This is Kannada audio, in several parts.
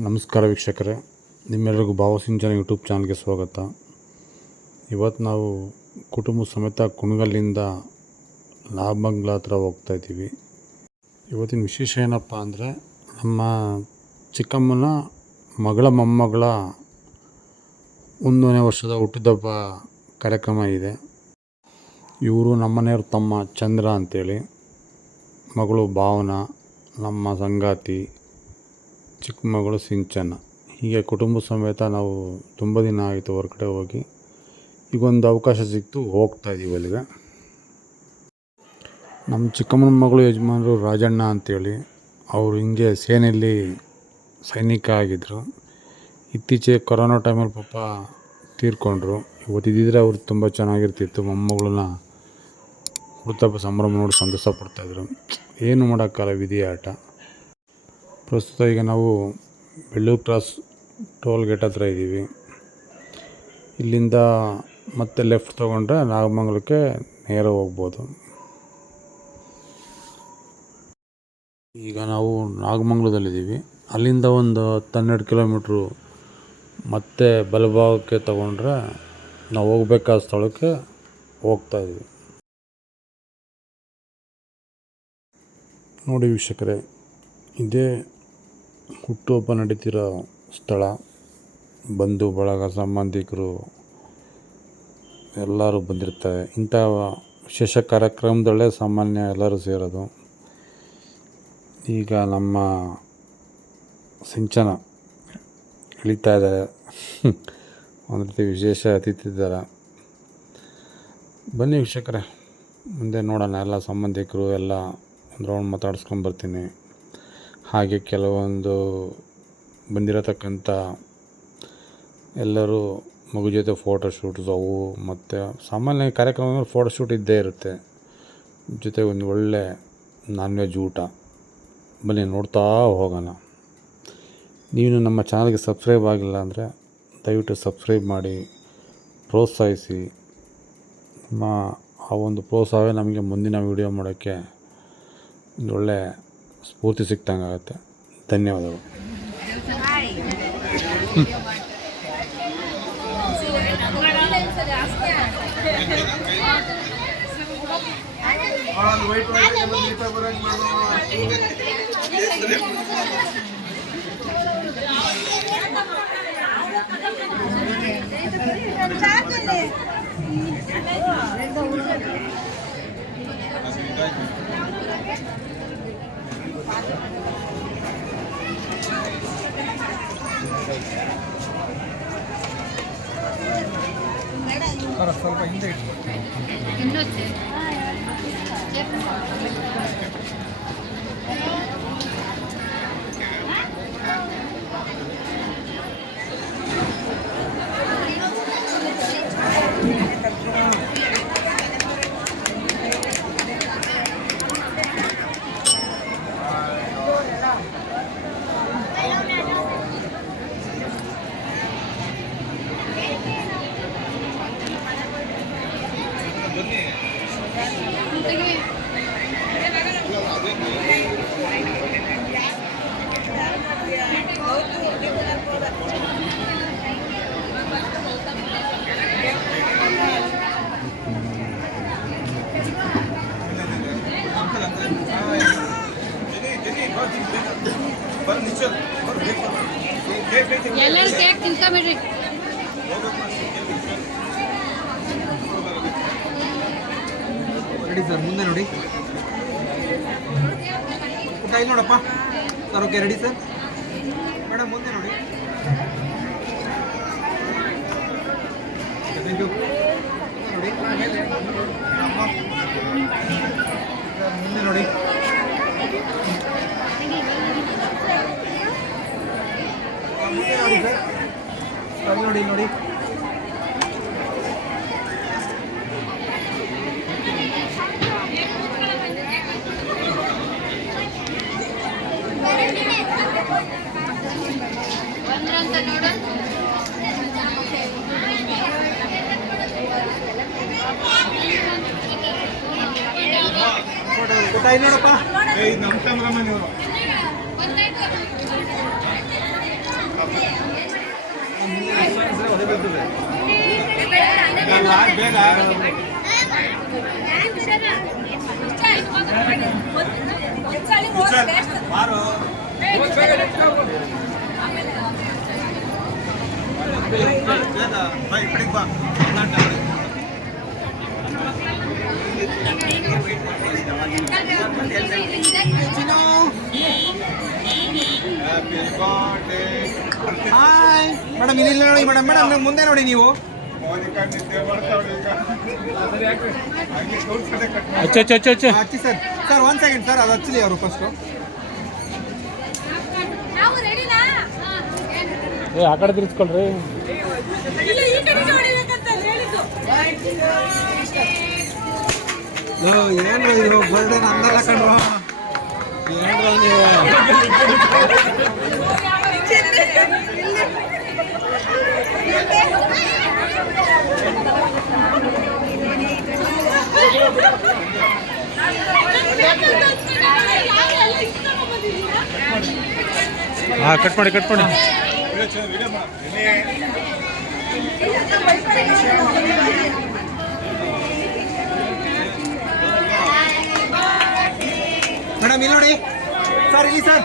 ನಮಸ್ಕಾರ ವೀಕ್ಷಕರೇ, ನಿಮ್ಮೆಲ್ಲರಿಗೂ ಭಾವಸಿಂಚನ ಯೂಟ್ಯೂಬ್ ಚಾನಲ್ಗೆ ಸ್ವಾಗತ. ಇವತ್ತು ನಾವು ಕುಟುಂಬ ಸಮೇತ ಕುಣಗಲ್ಲಿಂದ ನಾಗಮಂಗಲ ಹತ್ರ ಹೋಗ್ತಾಯಿದ್ದೀವಿ. ಇವತ್ತಿನ ವಿಶೇಷ ಏನಪ್ಪ ಅಂದರೆ, ನಮ್ಮ ಚಿಕ್ಕಮ್ಮನ ಮಗಳ ಮೊಮ್ಮಗಳ 1ನೇ ವರ್ಷದ ಹುಟ್ಟಿದಬ್ಬ ಕಾರ್ಯಕ್ರಮ ಇದೆ. ಇವರು ನಮ್ಮನೆಯವ್ರ ತಮ್ಮ ಚಂದ್ರ ಅಂಥೇಳಿ, ಮಗಳು ಭಾವನಾ, ನಮ್ಮ ಸಂಗಾತಿ ಚಿಕ್ಕ ಮಗಳು ಸಿಂಚನ. ಹೀಗೆ ಕುಟುಂಬ ಸಮೇತ ನಾವು ತುಂಬ ದಿನ ಆಯಿತು ಹೊರಗಡೆ ಹೋಗಿ. ಈಗೊಂದು ಅವಕಾಶ ಸಿಕ್ತು, ಹೋಗ್ತಾಯಿದ್ದೀವಿ ಅಲ್ಲಿಗೆ. ನಮ್ಮ ಚಿಕ್ಕಮ್ಮನ ಮಗಳು ಯಜಮಾನರು ರಾಜಣ್ಣ ಅಂಥೇಳಿ, ಅವರು ಹಿಂಗೆ ಸೇನೆಯಲ್ಲಿ ಸೈನಿಕ ಆಗಿದ್ದರು. ಇತ್ತೀಚೆಗೆ ಕೊರೋನಾ ಟೈಮಲ್ಲಿ ಪಾಪ ತೀರ್ಕೊಂಡ್ರು. ಇವತ್ತಿದ್ದಿದ್ರೆ ಅವ್ರು ತುಂಬ ಚೆನ್ನಾಗಿರ್ತಿತ್ತು. ಮೊಮ್ಮಗಳನ್ನ ಹುಟ್ಟುಹಬ್ಬ ಸಂಭ್ರಮ ನೋಡಿ ಸಂತೋಷ ಪಡ್ತಾಯಿದ್ರು. ಏನು ಮಾಡೋಕ್ಕಲ್ಲ, ವಿಧಿ ಆಟ. ಪ್ರಸ್ತುತ ಈಗ ನಾವು ಬೆಳ್ಳೂರು ಕ್ರಾಸ್ ಟೋಲ್ ಗೇಟ್ ಹತ್ರ ಇದ್ದೀವಿ. ಇಲ್ಲಿಂದ ಮತ್ತೆ ಲೆಫ್ಟ್ ತೊಗೊಂಡ್ರೆ ನಾಗಮಂಗಲಕ್ಕೆ ನೇರ ಹೋಗ್ಬೋದು. ಈಗ ನಾವು ನಾಗಮಂಗಲದಲ್ಲಿದ್ದೀವಿ. ಅಲ್ಲಿಂದ ಒಂದು 10-12 ಕಿಲೋಮೀಟ್ರು ಮತ್ತೆ ಬಲಭಾಗಕ್ಕೆ ತಗೊಂಡ್ರೆ ನಾವು ಹೋಗ್ಬೇಕಾದ ಸ್ಥಳಕ್ಕೆ ಹೋಗ್ತಾಯಿದ್ದೀವಿ. ನೋಡಿ ವೀಕ್ಷಕರೇ, ಇದೇ ಹುಟ್ಟುಹಬ್ಬ ನಡೀತಿರೋ ಸ್ಥಳ. ಬಂಧು ಬಳಗ ಸಂಬಂಧಿಕರು ಎಲ್ಲರೂ ಬಂದಿರ್ತಾರೆ. ಇಂಥ ವಿಶೇಷ ಕಾರ್ಯಕ್ರಮದಲ್ಲೇ ಸಾಮಾನ್ಯ ಎಲ್ಲರೂ ಸೇರೋದು. ಈಗ ನಮ್ಮ ಸಿಂಚನ ಇಳಿತಾ ಇದ್ದಾರೆ. ಒಂದು ರೀತಿ ವಿಶೇಷ ಅತಿಥಿ ಇದ್ದಾರೆ. ಬನ್ನಿ ವೀಕ್ಷಕರೇ, ಮುಂದೆ ನೋಡೋಣ. ಎಲ್ಲ ಸಂಬಂಧಿಕರು ಎಲ್ಲ ಒಂದು ರೌಂಡ್ ಮಾತಾಡ್ಸ್ಕೊಂಬರ್ತೀನಿ. ಹಾಗೆ ಕೆಲವೊಂದು ಬಂದಿರತಕ್ಕಂಥ ಎಲ್ಲರೂ ಮಗು ಜೊತೆ ಫೋಟೋಶೂಟ್ಸ್ ಅವು, ಮತ್ತು ಸಾಮಾನ್ಯ ಕಾರ್ಯಕ್ರಮದಲ್ಲಿ ಫೋಟೋಶೂಟ್ ಇದ್ದೇ ಇರುತ್ತೆ. ಜೊತೆ ಒಂದು ಒಳ್ಳೆ ನಾನ್ ವೆಜ್ ಊಟ. ಬನ್ನಿ ನೋಡ್ತಾ ಹೋಗೋಣ. ನೀವು ನಮ್ಮ ಚಾನಲ್ಗೆ ಸಬ್ಸ್ಕ್ರೈಬ್ ಆಗಿಲ್ಲ ಅಂದರೆ ದಯವಿಟ್ಟು ಸಬ್ಸ್ಕ್ರೈಬ್ ಮಾಡಿ, ಪ್ರೋತ್ಸಾಹಿಸಿ. ನಿಮ್ಮ ಆ ಒಂದು ಪ್ರೋತ್ಸಾಹವೇ ನಮಗೆ ಮುಂದಿನ ವೀಡಿಯೋ ಮಾಡೋಕ್ಕೆ ಒಂದು ಒಳ್ಳೆ ಸ್ಫೂರ್ತಿ ಸಿಕ್ತಂಗೆ ಆಗುತ್ತೆ. ಧನ್ಯವಾದಗಳು. ಸ್ವಲ್ಪ ಹಿಂದೆ ಎಲ್ಲರೂ ಕೇಕ್ ತಿನ್ಕೊಂಬಿಡ್ರಿ. ರೆಡಿ ಸರ್, ಮುಂದೆ ನೋಡಿ. ಊಟ ಇಲ್ಲಿ ನೋಡಪ್ಪ sir. Okay, ready sir. Madam ಮುಂದೆ ನೋಡಿ. Thank you. ನೋಡಿ ಸರ್, ಮುಂದೆ ನೋಡಿ. ಮುಂದೆ ನೋಡಿ ಸರ್. ಸರಿ ನೋಡಿ, ನೋಡಿ. ಬಂದ್ರಂತ ನೋಡು. ಊಟ ಇಲ್ಲಿ ನೋಡಪ್ಪ. ನಮ್ಮ ಕ್ಯಾಮ್ರಾಮನ್ ಇವರು. ಹಾಯ್ ಮೇಡಮ್ ಇಲ್ಲಿ ನೋಡಿ ಮೇಡಮ್ ಮೇಡಮ್ ಮುಂದೆ ನೋಡಿ ನೀವು ಅಚ್ಚ ಅಚ್ಚ ಅಚ್ಚ ಅಚ್ಚ ಹಚ್ಚಿ ಸರ್ ಸರ್ 1 ಸೆಕೆಂಡ್ ಸರ್ ಅದು ಹಚ್ಚಲಿ ಅವರು ಫಸ್ಟು ಏ ಆ ಕಡೆ ತಿರ್ಸ್ಕೊಳ್ರಿ ಏನು ಇದು ಬರ್ಡೇ ನಂದಲ್ಲ ಕಣ್ರು ಏನ್ರ ನೀವು ಹಾಂ ಕಟ್ ಮಾಡಿ ಕಟ್ ಮಾಡಿ ಮೇಡಮ್ ಇಲ್ಲಿ ನೋಡಿ ಸರ್ ಇಲ್ಲಿ ಸರ್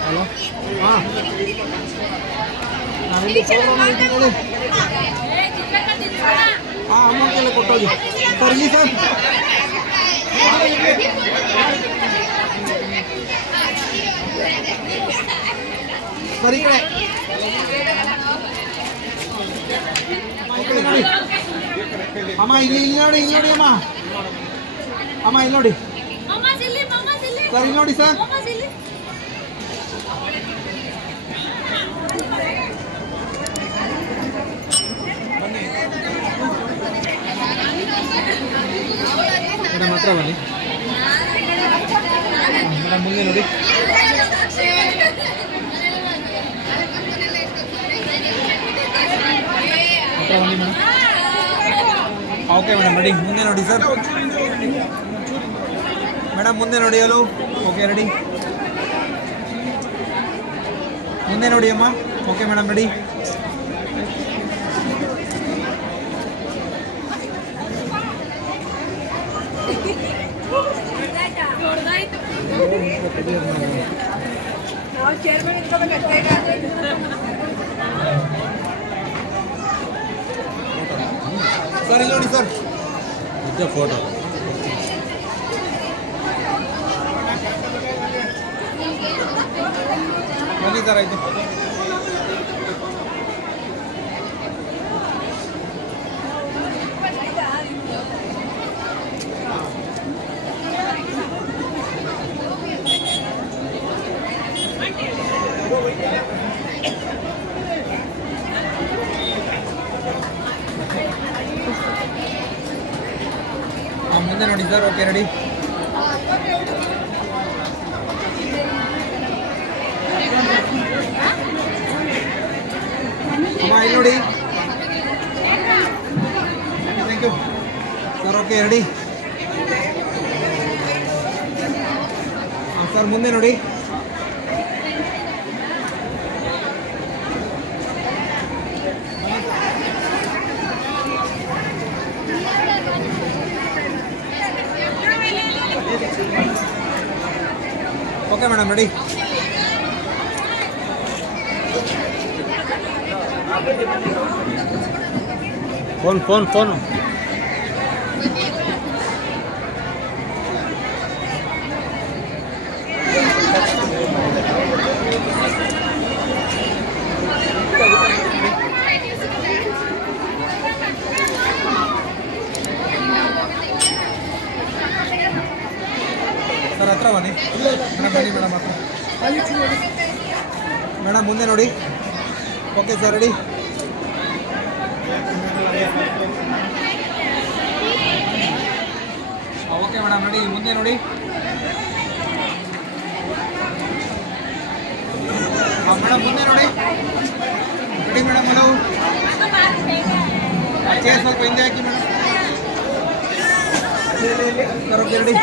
ಹಲೋ ಹಾಂ ಹಾಂ ಅಮೌಂಟ್ ಎಲ್ಲ ಕೊಟ್ಟೋಗಿ ಸರ್ ಇಲ್ಲಿ ಸರ್ ಸರ್ ಈ ಕಡೆ ನೋಡಿ ಅಮ್ಮ ಇಲ್ಲಿ ಇಲ್ಲಿ ನೋಡಿ ಅಮ್ಮ ಅಮ್ಮ ಇಲ್ಲಿ ನೋಡಿ ಸರ್ ಇಲ್ಲಿ ನೋಡಿ ಸರ್ ಮೇಡಮ್ ಹತ್ರ ಬನ್ನಿ ಮೇಡಮ್ ಮುಂದೆ ನೋಡಿ ಹತ್ರ ಬನ್ನಿ ಮೇಡಮ್ ಓಕೆ ಮೇಡಮ್ ರೆಡಿ ಮುಂದೆ ನೋಡಿ ಸರ್ ಮೇಡಮ್ ಮುಂದೆ ನೋಡಿ ಹಲೋ ಓಕೆ ರೆಡಿ ಮುಂದೆ ನೋಡಿ ಅಮ್ಮ ಓಕೆ ಮೇಡಮ್ ರೆಡಿ ಸರ್ ಇಲ್ಲಿ ನೋಡಿ ಸರ್ ಫೋಟೋ ಬನ್ನಿ ಸರ್ ಆಯ್ತು ಮುಂದೆ ನೋಡಿ ಸರ್ ಓಕೆ ರೆಡಿ ಅಮ್ಮ ಇಲ್ಲಿ ನೋಡಿ thank you sir okay ready sir ಮುಂದೆ ನೋಡಿ okay madam ready phone sir ಹತ್ರ ಬನ್ನಿ ಮೇಡಮ್ ಬನ್ನಿ ಮೇಡಮ್ ಹತ್ರ ಮೇಡಮ್ ಮುಂದೆ ನೋಡಿ okay sir ready okay madam ready ಮುಂದೆ ನೋಡಿ ಮೇಡಮ್ ಮುಂದೆ ನೋಡಿ ರೆಡಿ ಮೇಡಮ್ ಹಲೋ ಚೇರ್ ಸ್ವಲ್ಪ ಹಿಂದೆ ಹಾಕಿ ಮೇಡಮ್. ರೆಡಿ.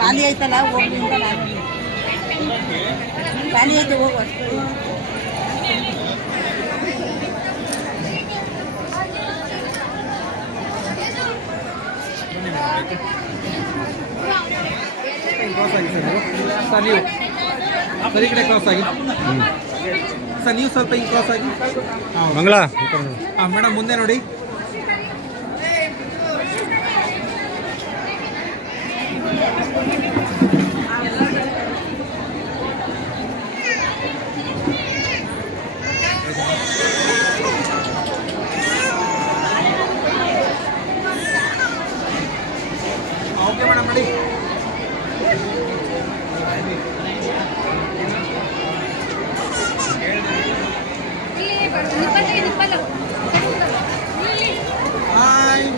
ಖಾಲಿ ಆಯ್ತಲ್ಲ ಹೋಗಿ ಖಾಲಿ ಐತೆ ಹೋಗು ಕ್ರಾಸ್ ಆಗಿ ಸರ್ ನೀವು ಸರ್ ಈ ಕಡೆ ಕ್ರಾಸ್ ಆಗಿ ಸರ್ ನೀವು ಸ್ವಲ್ಪ ಹಿಂಗೆ ಕ್ರಾಸ್ ಆಗಿ ಮಂಗಳ ಹಾಂ ಮೇಡಮ್ ಮುಂದೆ ನೋಡಿ. ಓಕೆ ಮೇಡಮ್ ನೋಡಿ. ಹಾಯ್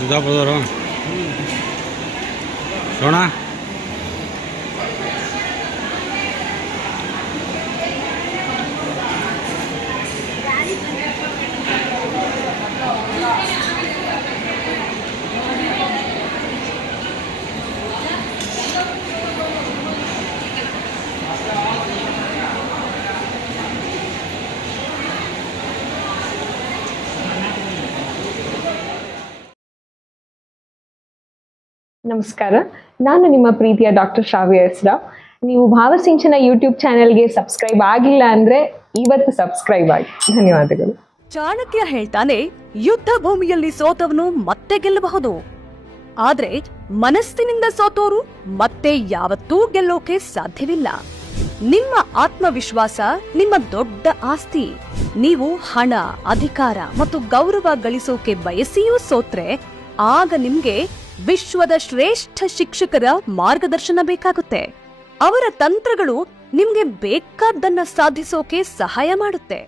ಸುಧಾಪುರದವರು ಸೋಣ ನಮಸ್ಕಾರ, ನಾನು ನಿಮ್ಮ ಪ್ರೀತಿಯ ಡಾಕ್ಟರ್ ಶ್ರಾವ್ಯ ಹೆಸ್ರಾವ್. ನೀವು ಭಾವಸಿಂಚನ ಯೂಟ್ಯೂಬ್ ಚಾನೆಲ್ಗೆ ಸಬ್ಸ್ಕ್ರೈಬ್ ಆಗಿಲ್ಲ ಅಂದ್ರೆ ಇವತ್ತು ಸಬ್ಸ್ಕ್ರೈಬ್ ಆಗಿ. ಧನ್ಯವಾದಗಳು. ಚಾಣಕ್ಯ ಹೇಳ್ತಾನೆ, ಯುದ್ಧ ಭೂಮಿಯಲ್ಲಿ ಸೋತವನು ಮತ್ತೆ ಗೆಲ್ಲಬಹುದು, ಆದ್ರೆ ಮನಸ್ಸಿನಿಂದ ಸೋತೋರು ಮತ್ತೆ ಯಾವತ್ತೂ ಗೆಲ್ಲೋಕೆ ಸಾಧ್ಯವಿಲ್ಲ. ನಿಮ್ಮ ಆತ್ಮವಿಶ್ವಾಸ ನಿಮ್ಮ ದೊಡ್ಡ ಆಸ್ತಿ. ನೀವು ಹಣ, ಅಧಿಕಾರ ಮತ್ತು ಗೌರವ ಗಳಿಸೋಕೆ ಬಯಸಿಯೂ ಸೋತ್ರೆ ಆಗ ನಿಮ್ಗೆ ವಿಶ್ವದ ಶ್ರೇಷ್ಠ ಶಿಕ್ಷಕರ ಮಾರ್ಗದರ್ಶನ ಬೇಕಾಗುತ್ತೆ. ಅವರ ತಂತ್ರಗಳು ನಿಮ್ಗೆ ಬೇಕಾದ್ದನ್ನ ಸಾಧಿಸೋಕೆ ಸಹಾಯ ಮಾಡುತ್ತೆ.